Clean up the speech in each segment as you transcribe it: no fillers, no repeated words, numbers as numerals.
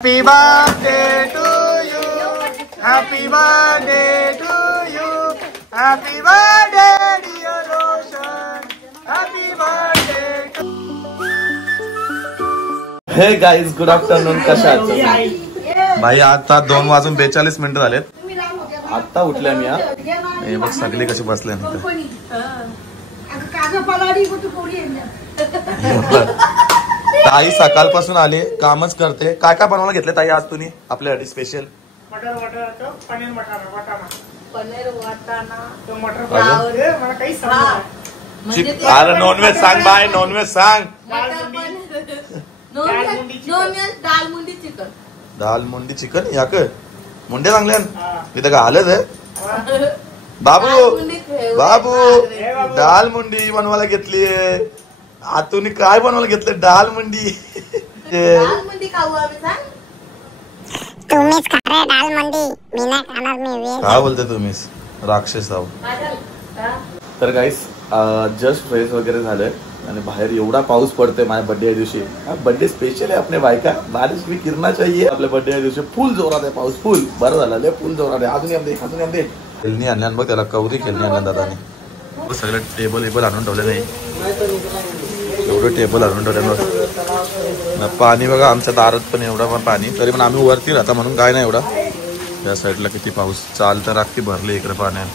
Happy birthday to you. Happy birthday to you. Happy birthday dear Roshan. Happy birthday to Hey guys, good afternoon. कशा आहात भाई? आता 2:42 झालेत. आता उठल्या मी. हे बघ सगळे कसे बसले ताई सकाळपासून आले, कामच करते. काय काय बनवायला घेतले ताई आज तुम्ही आपल्यासाठी स्पेशल? मटर पनीर अरे नॉनव्हेज सांग बाय, नॉनव्हेज सांग. दाल मुंडी चिकन या का मुंडे चांगल्या तिथं का आलंच आहे. बाबू बाबू दाल मुंडी बनवायला घेतली. आतून काय बनवायला घेतलं? दाल मुंडी. तुम्हीच खा रे दाल मुंडी, मी नाही खाणार. मी काय बोलते तुम्हीच राक्षस आहो. तर गाईस जस्ट फ्रेश वगैरे झालंय आणि बाहेर एवढा पाऊस पडतोय माझ्या बर्थडे या दिवशी. बर्थडे स्पेशल आहे अपने बायका. बारिश भी गिरना चाहिए. आपल्या बर्थडे या दिवशी फुल जोरात आहे पाऊस. फुल बरं झालं फुल जोरात आहे. अजून यामध्ये खेळणी आणल्या बघ, त्याला कवरी खेळणी आणल्या दादाने. सगळं टेबल आणून ठेवलं नाही. एवढं टेबल आणून ठेवलं. पाणी बघा आमच्या दारात पण एवढा पण पाणी, तरी पण आम्ही वरती राहता म्हणून काय नाही एवढा. त्या साईडला किती पाऊस चाल तर अख्खी भरले इकडे पाण्यात.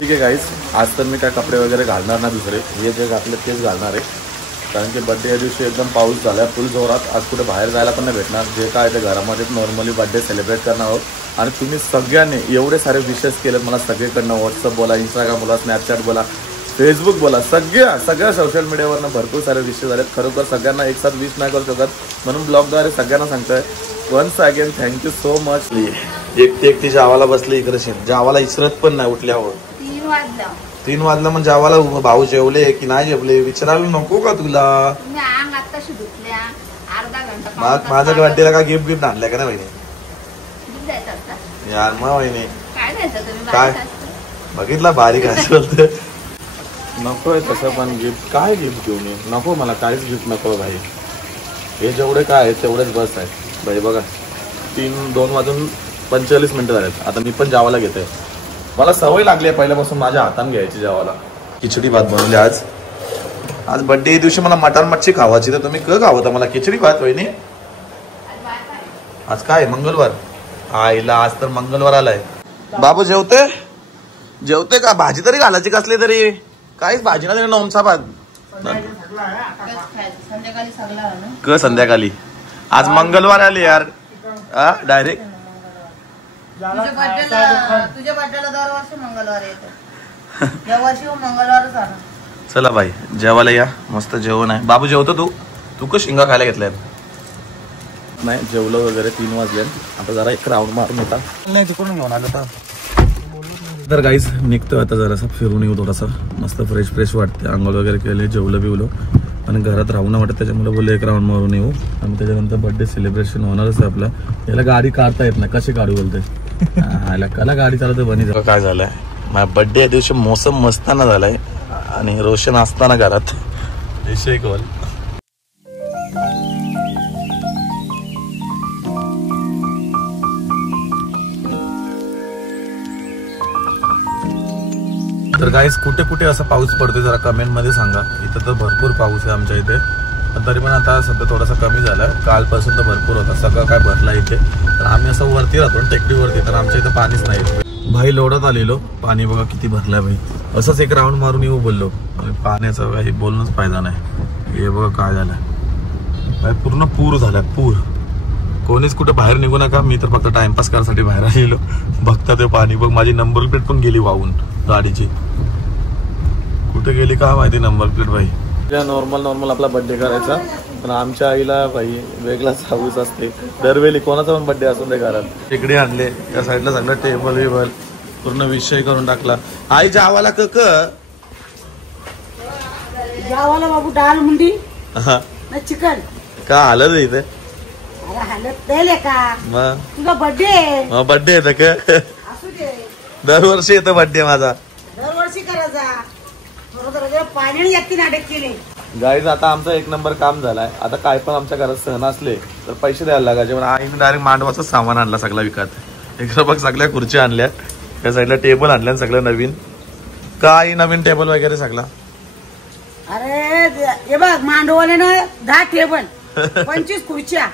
ठीक आहे गाईस, आज तर मी काय कपडे वगैरे घालणार ना दुसरे, हे जे घातले तेच घालणार आहे. कारण की बर्थडे या दिवशी एकदम पाऊस झाला फुल जोरात. आज कुठे बाहेर जायला पण नाही भेटणार. जे काय ते घरामध्ये नॉर्मली बर्थडे सेलिब्रेट करणार आहोत. आणि तुम्ही सगळ्यांनी एवढे सारे विशेस केलेत मला सगळीकडनं. व्हॉट्सअप बोला, इंस्टाग्राम बोला, स्नॅपचॅट बोला, फेसबुक बोला, सगळ्या सोशल मीडियावरनं भरपूर सारे विषय झालेत. खरोखर सगळ्यांना एक साथ विश नाही करू शकत, म्हणून ब्लॉगद्वारे सगळ्यांना सांगतोय once again thank you so much. एकटी जावाला बसली इकडे. जावाला इसरत पण नाही उठल्यावर. 3 वाजला मग जावाला भाऊ जेवले की नाही जेवले विचारायला नको का तुला? माझ्या बर्थडेला का गिफ्ट आणलंय का नाही वहिनी? यार मग वहिनी काय बघितला बारीक असं नकोय तसं पण गिफ्ट. काय गिफ्ट घेऊन ये? नको मला काहीच गिफ्ट नको भाई. हे जेवढे काय आहे तेवढेच बस आहे भाई. बघा 2:45 झालेत. आता मी पण जावाला घेतोय. मला सवय लागली आहे पहिल्यापासून माझ्या हाताने घ्यायची जेवायला. खिचडी भात बनवली आज बर्थडे दिवशी. मला मटण मच्छी खावायची, तर तुम्ही खावता मला खिचडी भात वहिनी? आज काय मंगळवार आईला, आज तर मंगळवार आलाय. बाबू जेवते का? भाजी तरी घालायची कसली तरी. काहीच भाजी ना तरी नोमसा भात संध्याकाळी. आज मंगळवार आले यार डायरेक्ट. तुझ्या बर्थडेला दरवर्षी मंगळवार येतो, यावर्षी मंगळवारच आला. चला भाई जेवायला या, मस्त जेवण आहे. बाबू जेवतो तू का शिंगा खायला घेतलाय? नाही जेवलं वगैरे 3 वाजले. आता जरा एक राऊंड मारून होता नाही तिकडून घेऊन आलो होता. तर गाईज निघतो आता जरासा फिरून येऊ. थोडासा मस्त फ्रेश वाटते. आंघोळ वगैरे केले, जेवलं बिवलं आणि घरात राहू ना वाटत, त्याच्यामुळे बोलले एक राऊंड मारून येऊ. आणि त्याच्यानंतर बर्थडे सेलिब्रेशन होणारच आहे आपला. याला गाडी काढता येत नाही, कशी काढू बोलते कला गाडी चालवते बनी. काय झालंय माझ्या बर्थडे या दिवशी मोसम मस्ताना झालाय आणि रोशन असताना घरात विषय कॉल. तर गाईस कुठे कुठे असा पाऊस पडतोय जरा कमेंट मध्ये सांगा. इथं तर भरपूर पाऊस आहे आमच्या इथे, पण तरी पण आता सध्या थोडासा कमी झालाय. कालपासून तर भरपूर होता, सगळं काय भरला इथे. तर आम्ही असं वरती राहतो टेकडीवरती, तर आमच्या इथं पाणीच नाही भाई. लोढत आलेलो पाणी बघा किती भरलाय भाई. असंच एक राऊंड मारून येऊ बोललो, पाण्याचा काही बोलणंच फायदा नाही. हे बघा काय झालंय भाई, पूर्ण पूर झालाय पूर. कोणीच कुठे बाहेर निघू नका. मी तर फक्त टाइमपास करायसाठी बाहेर आलेलो. बघता ते पाणी बघ. माझी नंबर प्लेट पण गेली वाहून गाडीची. कुठे गेली का माहिती नंबर प्लेट भाई. नॉर्मल आपला बर्थडे करायचा, पण आमच्या आईला भाई वेगळाच हाऊस असते. दरवेळी कोणाचा पण बर्थडे असून दे घरात इकडे आणले. या साईडला सगळं टेबल वेबल पूर्ण विषय करून टाकला. आई जावाला जावाला बाबू दाल मुंडी चिकन का हालत इथे हालत नाही का? मग तुझा बर्थडे येतं का? दरवर्षी येतो बर्थडे माझा. दरवर्षी करायचा. पाणी येते नाटक केले गाईज आता आमचा एक नंबर काम झालाय. आता काय पण आमच्या घरात सण असले तर पैसे द्यायला लागायचे, पण आईने डायरेक्ट मांडवाचं सामान आणला सगळा विकत. इकडं बघ सगळ्या खुर्च्या आणल्या, त्या साईडला टेबल आणल्या सगळं नवीन. काही नवीन टेबल वगैरे सगळा. अरे हे बघ मांडवले ना 10 टेबल 25 खुर्च्या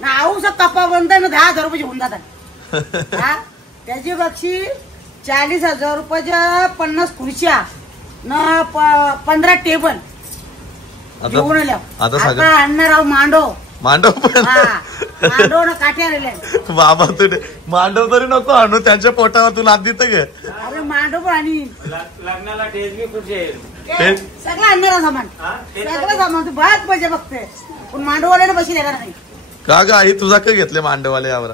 ना आऊसा कपा बनता ना 10,000 रुपये होऊन जातात. त्याची बक्षी 40,000 रुपयाच्या 50 खुर्च्या ना 15 टेबल घेऊन आल्या. आता आणणार आहो मांडव पण मांडव ना काठ्या राहिल्या. बाबा तू मांडव तरी नको आणू, त्यांच्या पोटावर तू लाद देत गे. अरे मांडव पण आणि लग्नाला टेज बी खुर्ची येईल. सगळं आणणार सामान, सगळं सामान तू बात पाहिजे बघते, पण मांडववाल्याने पैसे देणार नाही. का ग आई तुझा काय घेतले मांडववाले यावर?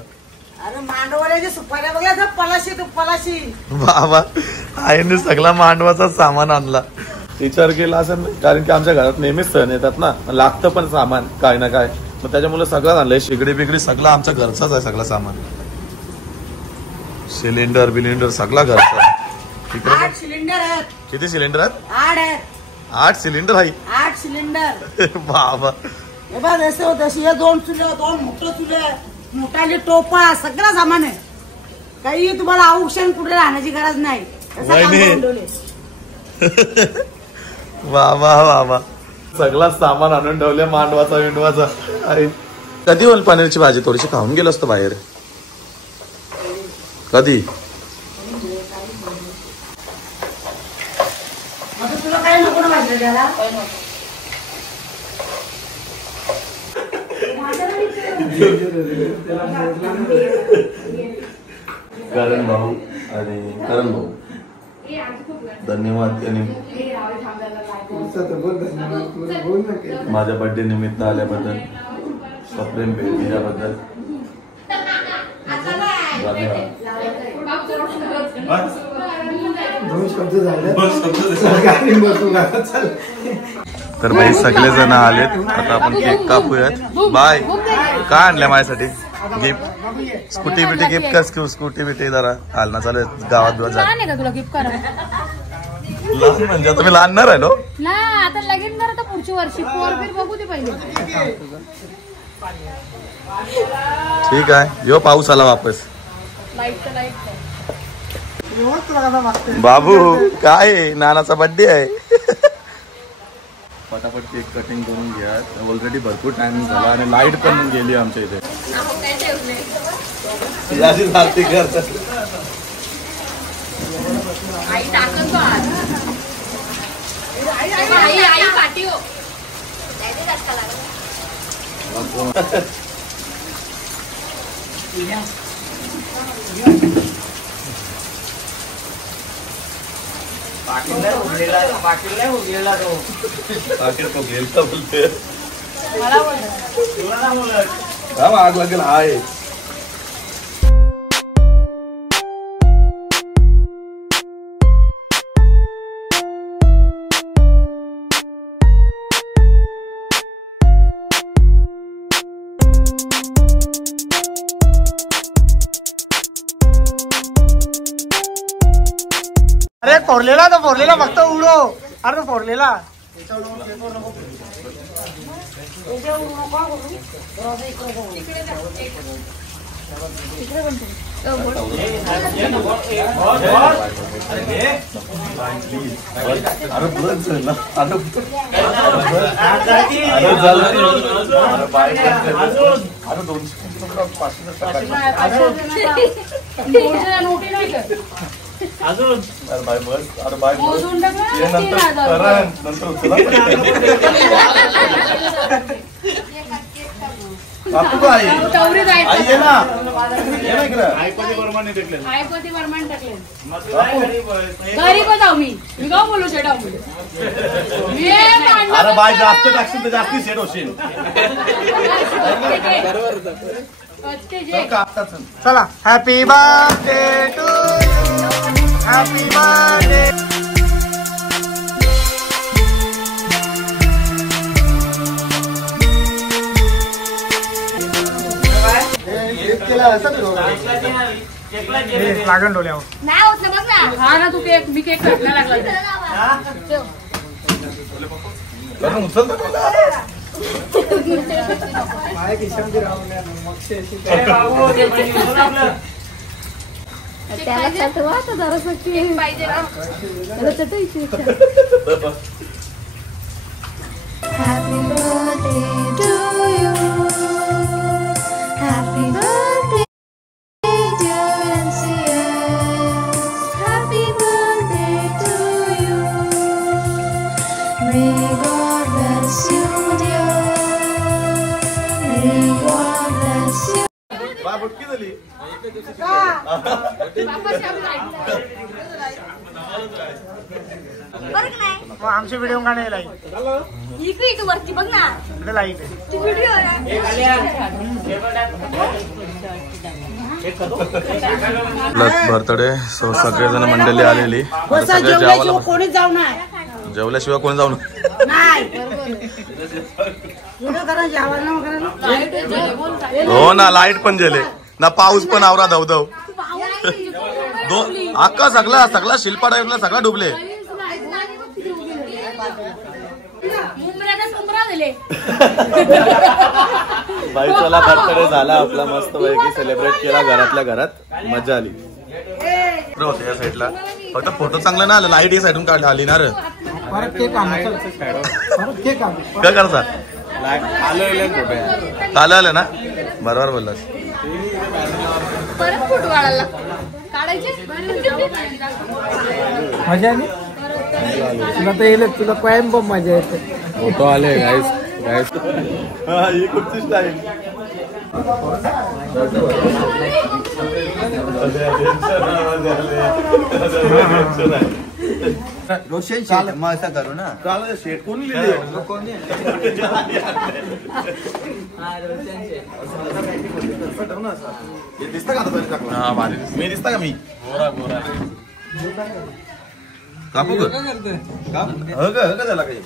अरे मांडववाल्याचे सुपाऱ्या बघल्या पलाशी तू पलाशी. बाबा आईने सगळा मांडवाचा सामान आणला. विचार केला असेल, कारण की आमच्या घरात नेहमीच सण येतात ना, लागतं पण सामान काय ना काय, मग त्याच्यामुळे सगळं आणलंय. शेगडी बिगडी सगळं आमच्या घरचाच आहे, सगळं सामान. सिलेंडर बिलेंडर सगळा घरचा. 8 सिलेंडर आहेत. किती सिलेंडर आहेत? 8 आहेत. 8 सिलेंडर आहे. 8 सिलेंडर. बाबा हे बघ असं होतं, हे 2 चुले, 2 मोठं चुले, मोठाले टोपा, सगळं सामान आहे. काही तुम्हाला औषण कुठे राहण्याची गरज नाही. बाबा बाबा सगळा सामान आणून ठेवले मांडवाचा विंडवाचा. अरे कधी होईल पनीरची भाजी? थोडीशी खाऊन गेलो असतो बाहेर. कधी? तुला काय नको ना भाजलं त्याला? करण भाऊ आणि करण भाऊ धन्यवाद. त्यांनी माझ्या बर्थडे निमित्त आल्याबद्दल, सप्रेम भेट दिल्याबद्दल तर बाई सगळे जण आलेत. आता आपण केक कापूयात. बाय. काय आणलं माझ्यासाठी गिफ्ट? स्कूटी बिटी गिफ्ट कर. स्कूटी बिटी जरा हालना चालू गावात बिवात जा. तुला गिफ्ट करा लहान म्हणजे तुम्ही लहान नाही राहिलो ना, आता लगेच जरा पुढच्या वर्षी पोर बघू दे पहिले. ठीक आहे. यो पाऊस आला वापस. बाबू काय नानाचा बर्थडे आहे. फटाफट केक कटिंग करून घ्या. ऑलरेडी भरपूर टाइम झाला आणि लाईट पण गेली आमच्या इथे. आग लागेल आहे. अरे फोडलेला तो फोडलेला फक्त उडो. अरे फोडलेला अजून अरे बाय बस. अरे बाय बस. काकू काय आई ये ना. आयपती बर्माने टाकले. आयपती वर्मान टाकले. गरीब जाऊ मी गाव बोलू शेटा. अरे बाय जास्त टाकशील तर जास्ती सेट होशील. चला happy birthday to you. Happy birthday. लागण डोल्यावर नाही होत ना. बघ ना. हा ना तू केक मी केक काढला लागला. त्याला चटवा आता जरासं पाहिजे ना त्याला चटवायची Happy birthday to you. Happy birthday, dear NCS. Happy birthday to you. May God bless you, dear. May God bless you. मग आमचे व्हिडिओ का नाही लाईक इकडे तू वरती बघ ना लाईक ती व्हिडिओ बर्थडे सो सगळेजण मंडळी आलेली जेवल्याशिवाय कोणीच जाऊ नये जेवल्याशिवाय कोणी जाऊ नाही व्हिडिओ करा जेवायला वगैरे हो ना लाईट पण गेले ना पाऊस पण आवरा धवधव अक्का सगळा शिल्पा टाईपला सगळा डुबले बाई चला बर्थडे झाला आपला मस्त पैकी सेलिब्रेट केला घरातल्या घरात मजा आली या साईडला फक्त फोटो चांगला ना आला लाईट या साईडून काढला आली ना रे काय करता आलं ना बरोबर बोललास परत फोटो काढायला काढायचे मजा आली तुला तर येईल तुला कायम पण मजा येते फोटो आले गाईस ही कुठची स्टाईल रोशन शेट मग असं करू ना काल शेट कोणी लिहिली दिसता का मी दिसता का मी कापू का झाला काही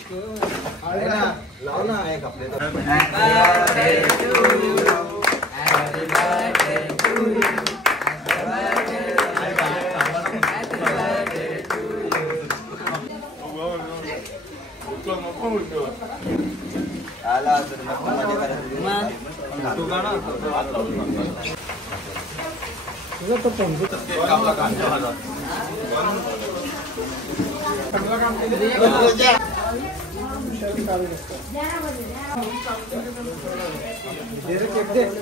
आला तर मस्त मजा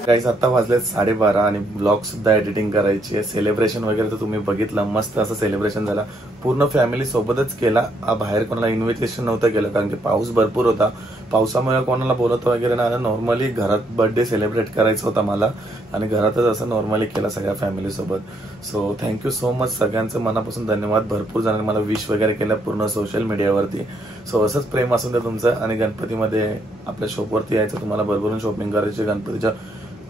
काही आता वाजलेत 12:30 आणि ब्लॉग सुद्धा एडिटिंग करायची आहे. सेलिब्रेशन वगैरे तर तुम्ही बघितलं, मस्त असं सेलिब्रेशन झाला. पूर्ण फॅमिली सोबतच केला. बाहेर कोणाला इन्व्हिटेशन नव्हतं केलं कारण की पाऊस भरपूर होता. पावसामुळे कोणाला बोलत वगैरे नाही. नॉर्मली घरात बर्थडे सेलिब्रेट करायचा होता मला आणि घरातच असं नॉर्मली केला सगळ्या फॅमिली सोबत. सो थँक्यू सो मच सगळ्यांचं मनापासून धन्यवाद. भरपूर जणांनी मला विश वगैरे केलं पूर्ण सोशल मीडियावरती. सो असंच प्रेम असून दे तुमचं. आणि गणपतीमध्ये आपल्या शॉपवरती यायचं, तुम्हाला भरभरून शॉपिंग करायची. गणपतीच्या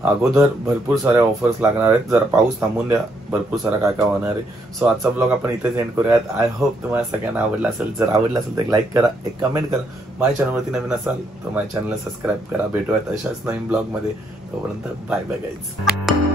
अगोदर भरपूर साऱ्या ऑफर्स लागणार आहेत. जरा पाऊस थांबून द्या, भरपूर सारा काय काय होणार आहे. सो आजचा ब्लॉग आपण इथेच एंड करूयात. आय होप तुम्हाला सगळ्यांना आवडला असेल. जर आवडला असेल तर एक लाईक करा, एक कमेंट करा. माझ्या चॅनलवरती नवीन असाल तर माझ्या चॅनलला सबस्क्राईब करा. भेटूयात अशाच नवीन ब्लॉग मध्ये. तोपर्यंत बाय बाय गाईज.